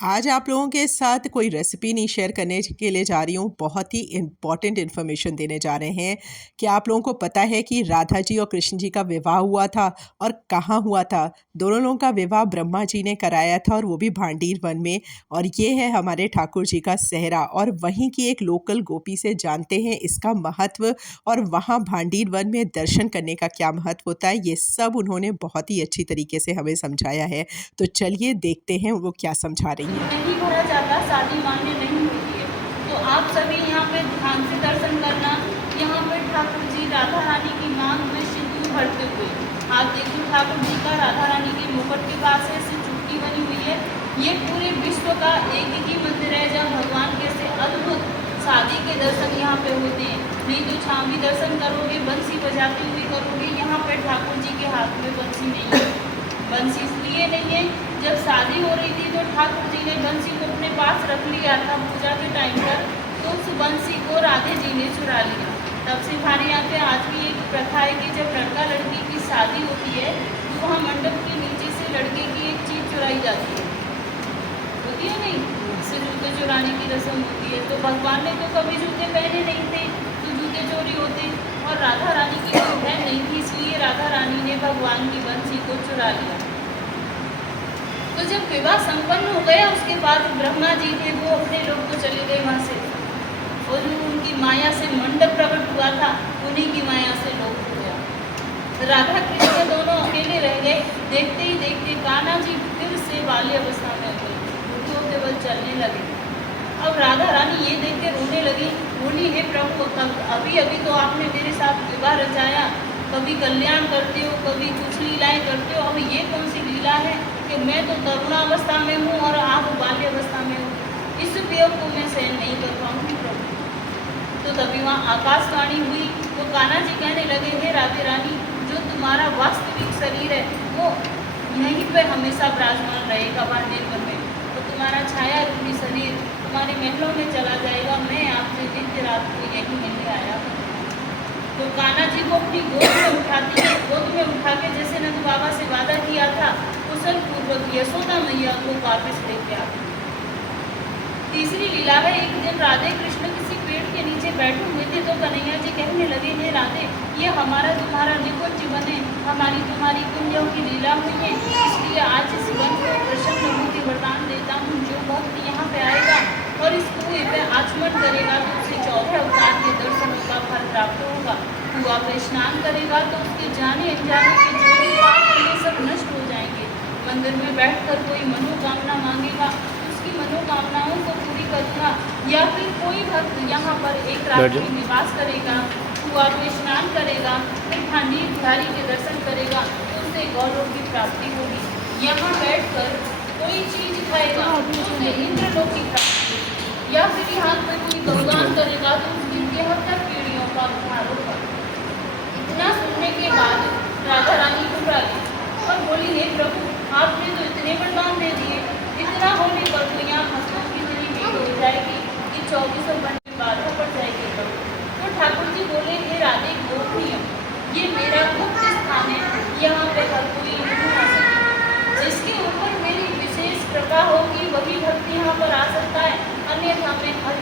आज आप लोगों के साथ कोई रेसिपी नहीं शेयर करने के लिए जा रही हूँ। बहुत ही इम्पॉर्टेंट इन्फॉर्मेशन देने जा रहे हैं कि आप लोगों को पता है कि राधा जी और कृष्ण जी का विवाह हुआ था और कहाँ हुआ था। दोनों लोगों का विवाह ब्रह्मा जी ने कराया था और वो भी भांडीर वन में। और ये है हमारे ठाकुर जी का सेहरा और वहीं की एक लोकल गोपी से जानते हैं इसका महत्व और वहाँ भांडीर वन में दर्शन करने का क्या महत्व होता है। ये सब उन्होंने बहुत ही अच्छी तरीके से हमें समझाया है। तो चलिए देखते हैं वो क्या समझा रही हैं। नहीं भरा जाता, शादी मान्य नहीं होती है। तो आप सभी यहाँ पे ध्यान से दर्शन करना। यहाँ पे ठाकुर जी राधा रानी की मांग में सिंदूर भरते हुए आप देखो, ठाकुर जी का राधा रानी के मुकुट के पास ऐसे चुटकी बनी हुई है। ये पूरे विश्व का एक ही मंदिर है जहाँ भगवान के ऐसे अद्भुत शादी के दर्शन यहाँ पे होते हैं। नहीं तो छावी दर्शन करोगे, बंसी बजाते हुए करोगे। यहाँ पे ठाकुर जी के हाथ में बंसी नहीं है। बंसी इसलिए नहीं है, जब शादी हो रही थी तो ठाकुर जी ने बंसी को अपने पास रख लिया था पूजा के टाइम पर, तो उस बंसी को राधे जी ने चुरा लिया। तब से हमारे यहाँ पे आज भी एक प्रथा है कि जब लड़का लड़की की शादी होती है तो वहाँ मंडप के नीचे से लड़के की एक चीज़ चुराई जाती है, होती है नहीं, इससे जूते चुराने की रस्म होती है। तो भगवान ने तो कभी जूते पहने नहीं थे तो जूते चोरी होते, और राधा रानी की कोई बहन नहीं थी, इसलिए राधा रानी ने भगवान की बंसी को चुरा लिया। तो जब विवाह संपन्न हो गया उसके बाद ब्रह्मा जी थे वो अपने लोग को चले गए वहाँ से, और जो उनकी माया से मंडप प्रकट हुआ था उन्हीं की माया से लोग हो गया। राधा कृष्ण दोनों अकेले रह गए। देखते ही देखते कान्हा जी फिर से बाल्य अवस्था में हो गए, बुढ़े होते बल चलने लगे। अब राधा रानी ये देख के रोने लगी, बोली हे प्रभु, अभी अभी तो आपने मेरे साथ विवाह रचाया, कभी कल्याण करते हो, कभी कुछ लीलाएं करते हो, अब ये कौन सी लीला है कि मैं तो तरुणावस्था में हूँ और आप बाल्यावस्था में हो। इस वियोग को मैं सहन नहीं कर पाऊँगी प्रभु। तो तभी वहाँ आकाशवाणी हुई, तो कान्हा जी कहने लगे हे राधे रानी, जो तुम्हारा वास्तविक शरीर है वो यहीं पे हमेशा विराजमान रहेगा भांडीर वन में, तो तुम्हारा छाया रूपी शरीर तुम्हारे महलों में चला जाएगा। मैं आपसे नित्य रात को यही मिलने आया हूँ। तो कान्हा जी को अपनी गोद में उठाती है, गोद में उठा के जैसे नंद बाबा से वादा किया था कुशल पूर्वक यशोदा मैया को वापस लेके आती है। तीसरी लीला है, एक दिन राधे कृष्ण किसी पेड़ के नीचे बैठे हुए थे तो कन्हैया जी कहने लगे हे राधे, ये हमारा तुम्हारा निकुंज बने, हमारी तुम्हारी कुंजों की लीला हुई है, इसलिए आज इस वन को प्रसन्न होकर वरदान देता हूँ, जो भक्त यहाँ पे आएगा और इस कुएं पे आचमन करेगा तो उसे 14 अवतार के दर्शनों का फल प्राप्त होगा। कुआं पे स्नान करेगा तो उसके जाने अनजाने के जो भी पाप हैं ये सब नष्ट हो जाएंगे। मंदिर में बैठकर कोई मनोकामना मांगेगा, उसकी मनोकामनाओं को पूरी करूँगा। या फिर कोई भक्त यहाँ पर एक रात में निवास करेगा, कुआं पे स्नान करेगा, फिर भांडीर बिहारी के दर्शन करेगा तो उसे गौरव की प्राप्ति होगी। यहाँ बैठकर कोई चीज खाएगा तो उसे इंद्रलोक की प्राप्ति होगी। या फिर यहाँ पर कोई गौदान करेगा तो उसकी 73 पीढ़ियों का उद्धार होगा। इतना सुनने के बाद राधा रानी घबरा गई और बोली हे प्रभु, आपने तो इतने वरदान दे दिए, इतना होने पर तो यहाँ भक्तों की इतनी भीड़ हो जाएगी कि 24 घंटे बाधा पड़ जाएगी प्रभु। तो ठाकुर जी बोले हे राधे गोपनीय, ये मेरा गुप्त स्थान है, यहाँ पे हर कोई नहीं आ सकता। जिसके ऊपर मेरी विशेष कृपा होगी वही भक्त यहाँ पर आ सकता है, अन्यथा मैं हर